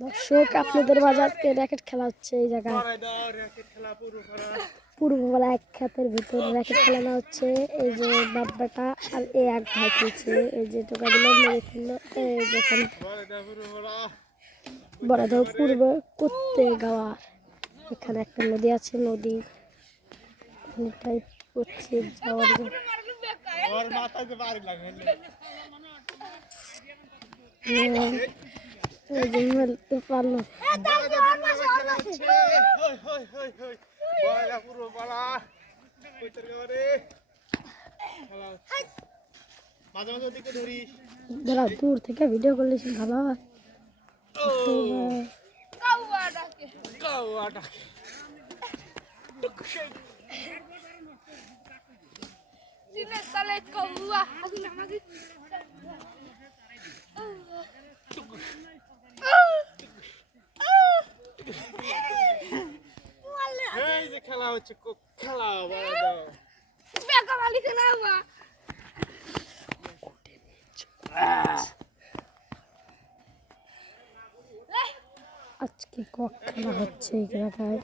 দর্শক আপনাদের মাঝে আজকে র্যাকেট খেলা হচ্ছে এই জায়গায় পূর্ববেলা এক খাতের ভিতরে র্যাকেট খেলানো হচ্ছে। এই যে বাপ বেটা আর এই এক ভাই খেলছে। এই যে টোকা দিল মেরে ফেললো। এই যখন বড়াধর পূর্বে করতে গাওয়া এখানে একটা নদী আছে, নদী টাইপ করছে যাওয়ার মেলতে পারলো। দাঁড়া, দূর থেকে ভিডিও করলে ভালো হয়। খেলা হচ্ছে খেলা আজকে কক খেলা হচ্ছে এই জায়গায়।